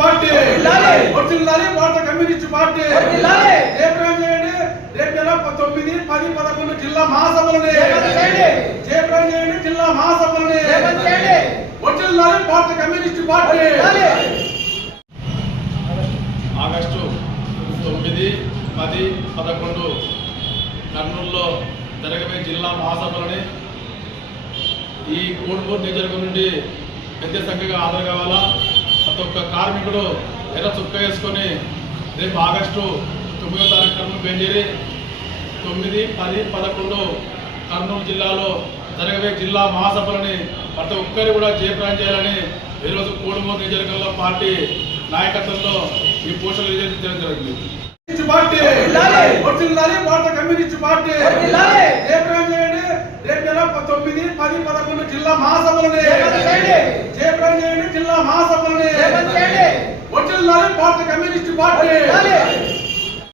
Party వర్ధిల్లాలి భారత communist party జయప్రదం చేయండి. రేపు నెల 9, 10, 11 జిల్లా మహాసభలని జయప్రదం చేయండి. జిల్లా మహాసభలని వర్ధిల్లాలి భారత కమ్యూనిస్ట్ పార్టీ. ఆగస్టు 9, 10, 11 కర్నూలులో జరగబోయే జిల్లా మహాసభలని ఈ కోడుమూరు నియోజకవర్గం నుండి పెద్ద సంఖ్యగా హాజరు కావాలా. ప్రతి ఒక్క కార్మికుడు ఎర్ర చుక్క వేసుకొని రేపు ఆగస్టు 9వ తారీఖు కర్నూలు బయలుదేరి 9, 10, 11 కర్నూలు జిల్లాలో జరగబోయే జిల్లా మహాసభలని ప్రతి ఒక్కరు కూడా జయప్రదం చేయాలని ఈరోజు కోడుమూరు నియోజకవర్గంలో పార్టీ నాయకత్వంలో ఈ పోస్టులు రిలీజ్ జరిగింది. పార్టీ వర్ధిల్లాలి భారత కమ్యూనిస్ట్ పార్టీ జయప్రదం చేయండి. రేపు నెల 9, 10, 11 జిల్లా మహాసభలని జయప్రదం చేయండి. జిల్లా మహాసభలని వర్ధిల్లాలి భారత కమ్యూనిస్ట్ పార్టీ.